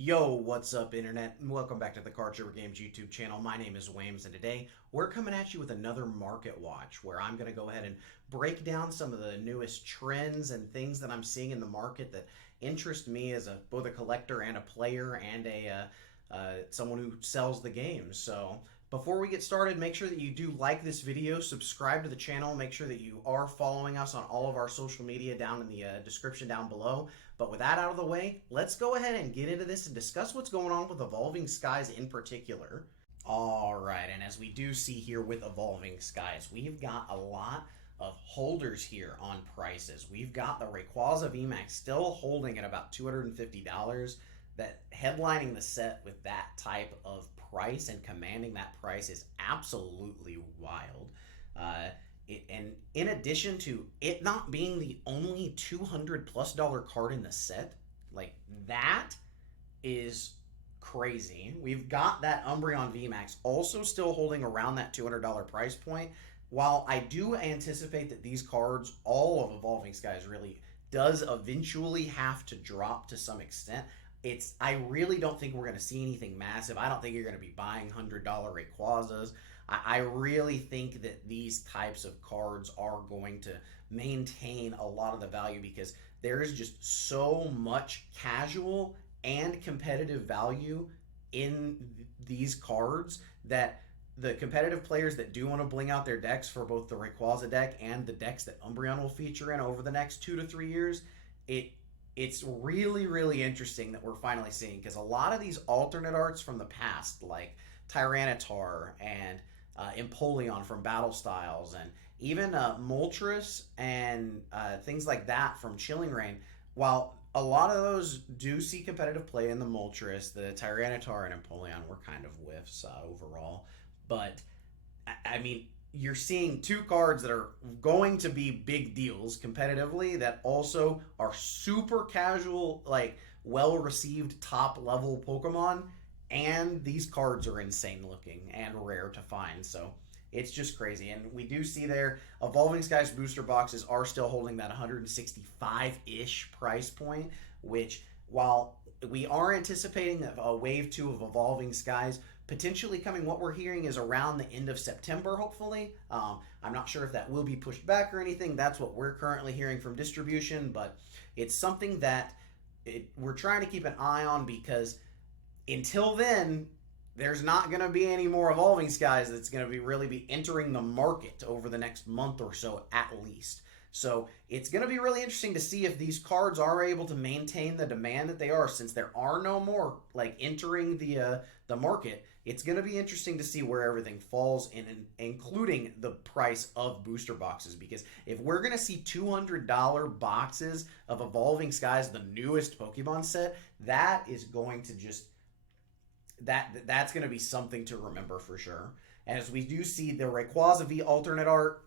Yo, what's up, Internet? And welcome back to the Card Show Games YouTube channel. My name is Wames, and today we're coming at you with another market watch where I'm going to go ahead and break down some of the newest trends and things that I'm seeing in the market that interest me as both a collector and a player and someone who sells the games. So before we get started, make sure that you do like this video, subscribe to the channel, make sure that you are following us on all of our social media down in the description down below. But with that out of the way, let's go ahead and get into this and discuss what's going on with Evolving Skies in particular. All right, and as we do see here with Evolving Skies, we've got a lot of holders here on prices. We've got the Rayquaza VMAX still holding at about $250. That headlining the set with that type of price and commanding that price is absolutely wild. And in addition to it not being the only $200+ card in the set, like that is crazy. We've got that Umbreon VMAX also still holding around that $200 price point. While I do anticipate that these cards, all of Evolving Skies really does eventually have to drop to some extent, I really don't think we're going to see anything massive. I don't think you're going to be buying $100 Rayquazas. I really think that these types of cards are going to maintain a lot of the value because there is just so much casual and competitive value in these cards that the competitive players that do want to bling out their decks for both the Rayquaza deck and the decks that Umbreon will feature in over the next 2 to 3 years, it's really, really interesting that we're finally seeing, because a lot of these alternate arts from the past, like Tyranitar and Empoleon from Battle Styles, and even Moltres and things like that from Chilling Reign, while a lot of those do see competitive play in the Moltres, the Tyranitar and Empoleon were kind of whiffs overall. But, I mean, you're seeing two cards that are going to be big deals competitively that also are super casual, like well-received top-level Pokemon, and these cards are insane looking and rare to find. So it's just crazy. And we do see there Evolving Skies booster boxes are still holding that 165-ish price point, which, while we are anticipating a wave 2 of Evolving Skies potentially coming, what we're hearing is around the end of September, hopefully. I'm not sure if that will be pushed back or anything. That's what we're currently hearing from distribution, but it's something that we're trying to keep an eye on, because until then, there's not going to be any more Evolving Skies that's going to really be entering the market over the next month or so at least. So it's going to be really interesting to see if these cards are able to maintain the demand that they are, since there are no more like entering the market. It's going to be interesting to see where everything falls in, including the price of booster boxes, because if we're going to see $200 boxes of Evolving Skies, the newest Pokemon set, that is going to just that's going to be something to remember for sure. As we do see the Rayquaza V alternate art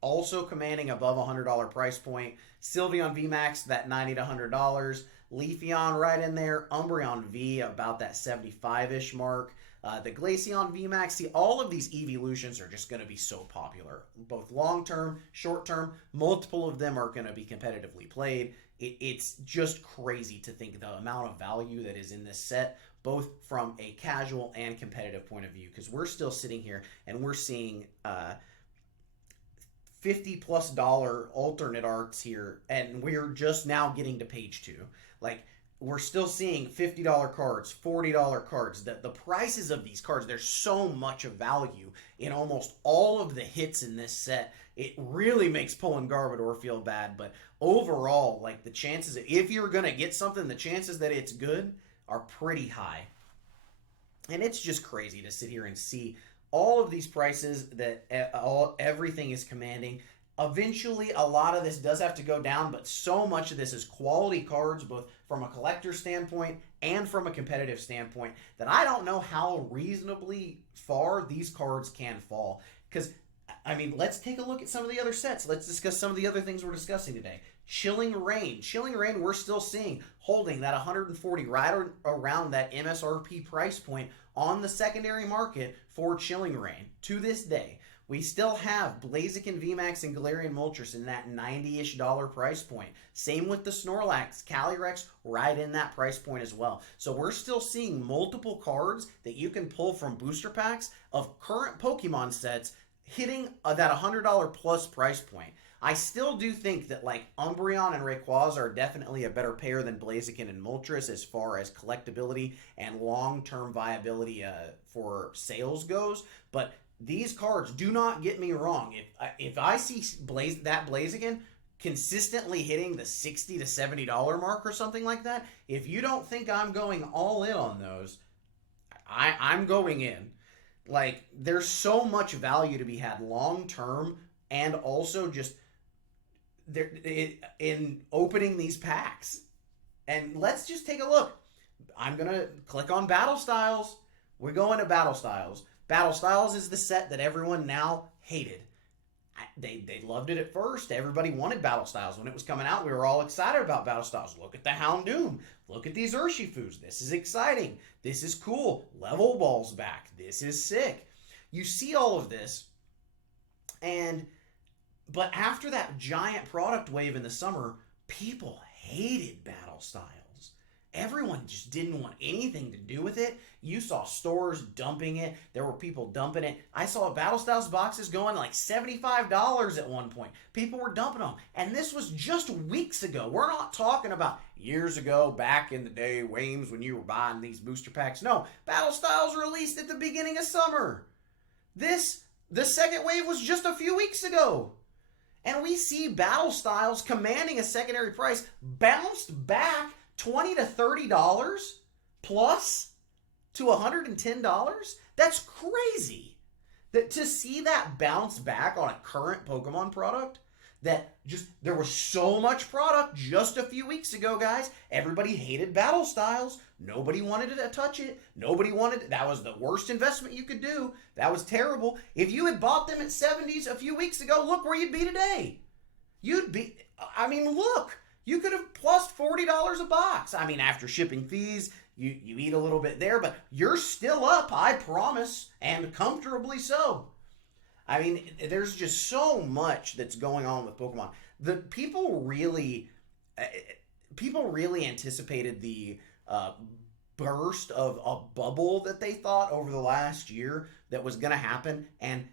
also commanding above $100 price point. Sylveon VMAX, that $90 to $100. Leafeon right in there. Umbreon V about that 75-ish mark. The Glaceon VMAX. See, all of these evolutions are just going to be so popular. Both long-term, short-term. Multiple of them are going to be competitively played. It's just crazy to think the amount of value that is in this set, both from a casual and competitive point of view, because we're still sitting here and we're seeing $50+ alternate arts here, and we're just now getting to page 2. Like, we're still seeing $50 cards, $40 cards. The prices of these cards, there's so much of value in almost all of the hits in this set. It really makes pulling Garbodor feel bad, but overall, like, the chances, if you're going to get something, the chances that it's good are pretty high. And it's just crazy to sit here and see all of these prices that everything is commanding. Eventually, a lot of this does have to go down, but so much of this is quality cards, both from a collector standpoint and from a competitive standpoint, that I don't know how reasonably far these cards can fall. Because, I mean, let's take a look at some of the other sets. Let's discuss some of the other things we're discussing today. Chilling Reign. Chilling Reign, we're still seeing holding that 140 right around that MSRP price point on the secondary market for Chilling Reign to this day. We still have Blaziken VMAX and Galarian Moltres in that $90-ish price point. Same with the Snorlax, Calyrex, right in that price point as well. So we're still seeing multiple cards that you can pull from booster packs of current Pokemon sets hitting that $100 plus price point. I still do think that like Umbreon and Rayquaza are definitely a better pair than Blaziken and Moltres as far as collectability and long-term viability for sales goes. But these cards, do not get me wrong. If I see that Blaziken consistently hitting the $60 to $70 mark or something like that, if you don't think I'm going all in on those, I'm going in. Like, there's so much value to be had long term, and also just in opening these packs. And let's just take a look. I'm going to click on Battle Styles. We're going to Battle Styles. Battle Styles is the set that everyone now hated. They loved it at first. Everybody wanted Battle Styles. When it was coming out, we were all excited about Battle Styles. Look at the Houndoom. Look at these Urshifus. This is exciting. This is cool. Level Ball's back. This is sick. You see all of this, but after that giant product wave in the summer, people hated Battle Styles. Everyone just didn't want anything to do with it. You saw stores dumping it. There were people dumping it. I saw Battle Styles boxes going like $75 at one point. People were dumping them. And this was just weeks ago. We're not talking about years ago, back in the day, Wames, when you were buying these booster packs. No, Battle Styles released at the beginning of summer. The second wave was just a few weeks ago. And we see Battle Styles commanding a secondary price bounced back $20 to $30 plus to $110. That's crazy. To see that bounce back on a current Pokemon product, that just, there was so much product just a few weeks ago, guys. Everybody hated Battle Styles. Nobody wanted to touch it. Nobody wanted it. That was the worst investment you could do. That was terrible. If you had bought them at 70s a few weeks ago, look where you'd be today. Look. You could have plus $40 a box. I mean, after shipping fees, you eat a little bit there, but you're still up, I promise, and comfortably so. I mean, there's just so much that's going on with Pokemon. The people really anticipated the burst of a bubble that they thought over the last year that was going to happen, and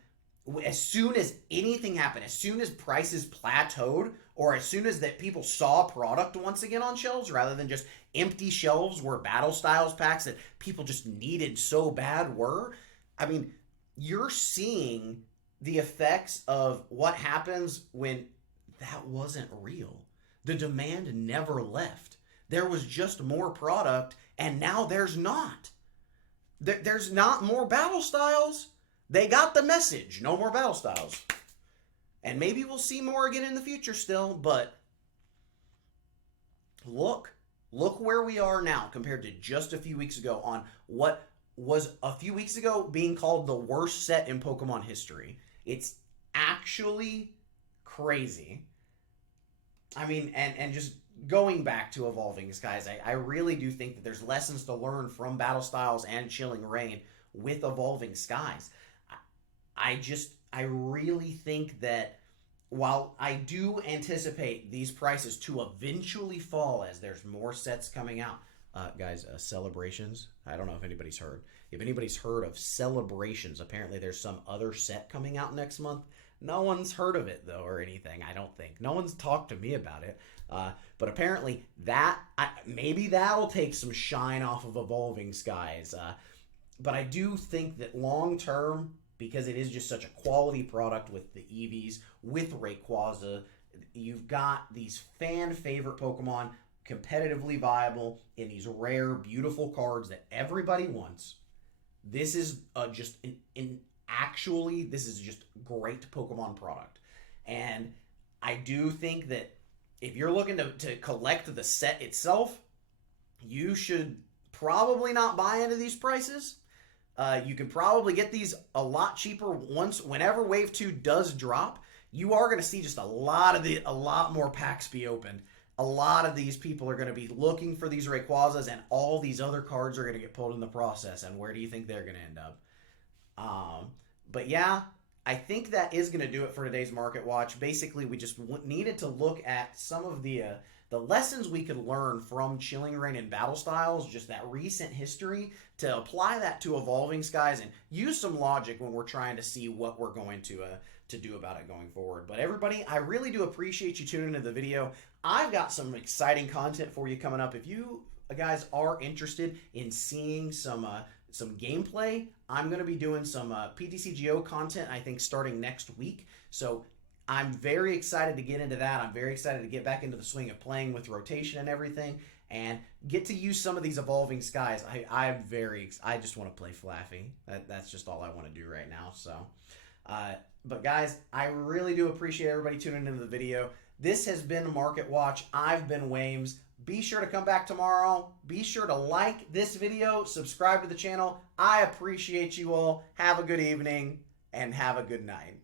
as soon as anything happened, as soon as prices plateaued, or as soon as that people saw product once again on shelves rather than just empty shelves where Battle Styles packs that people just needed so bad were, I mean, you're seeing the effects of what happens when that wasn't real. The demand never left. There was just more product, and now there's not. There's not more Battle Styles. They got the message. No more Battle Styles. And maybe we'll see more again in the future still, but look where we are now compared to just a few weeks ago on what was a few weeks ago being called the worst set in Pokemon history. It's actually crazy. I mean, and just going back to Evolving Skies, I really do think that there's lessons to learn from Battle Styles and Chilling Reign with Evolving Skies. I really think that while I do anticipate these prices to eventually fall as there's more sets coming out, guys, Celebrations, I don't know if anybody's heard. If anybody's heard of Celebrations, apparently there's some other set coming out next month. No one's heard of it, though, or anything, I don't think. No one's talked to me about it. But apparently maybe that'll take some shine off of Evolving Skies. But I do think that long term, because it is just such a quality product with the Eevees, with Rayquaza, you've got these fan favorite Pokemon, competitively viable in these rare, beautiful cards that everybody wants. This is just this is just great Pokemon product. And I do think that if you're looking to collect the set itself, you should probably not buy into these prices. You can probably get these a lot cheaper whenever Wave 2 does drop. You are going to see just a lot more packs be opened. A lot of these people are going to be looking for these Rayquazas, and all these other cards are going to get pulled in the process. And where do you think they're going to end up? But yeah, I think that is going to do it for today's Market Watch. Basically, we just needed to look at some of the lessons we could learn from Chilling Reign and Battle Styles, just that recent history, to apply that to Evolving Skies and use some logic when we're trying to see what we're going to do about it going forward. But everybody, I really do appreciate you tuning into the video. I've got some exciting content for you coming up. If you guys are interested in seeing some gameplay, I'm going to be doing some PTCGO content, I think, starting next week. So I'm very excited to get into that. I'm very excited to get back into the swing of playing with rotation and everything and get to use some of these Evolving Skies. I just want to play Flaffy. That's just all I want to do right now. So, but guys, I really do appreciate everybody tuning into the video. This has been Market Watch. I've been Wames. Be sure to come back tomorrow. Be sure to like this video, subscribe to the channel. I appreciate you all. Have a good evening and have a good night.